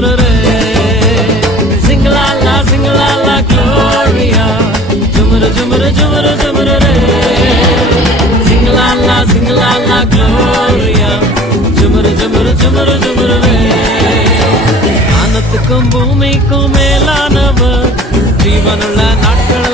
ஜுமுரு ரே சிங்கலாலா சிங்கலாலா Gloria ஜுமுரு ஜுமுரு ஜுமுரு ஜுமுரு ரே சிங்கலாலா சிங்கலாலா Gloria ஜுமுரு ஜுமுரு ஜுமுரு ஜுமுரு ரே வானத்துக்கும் பூமிக்கும் மேலானவர் ஜீவனுள்ள நாட்கள்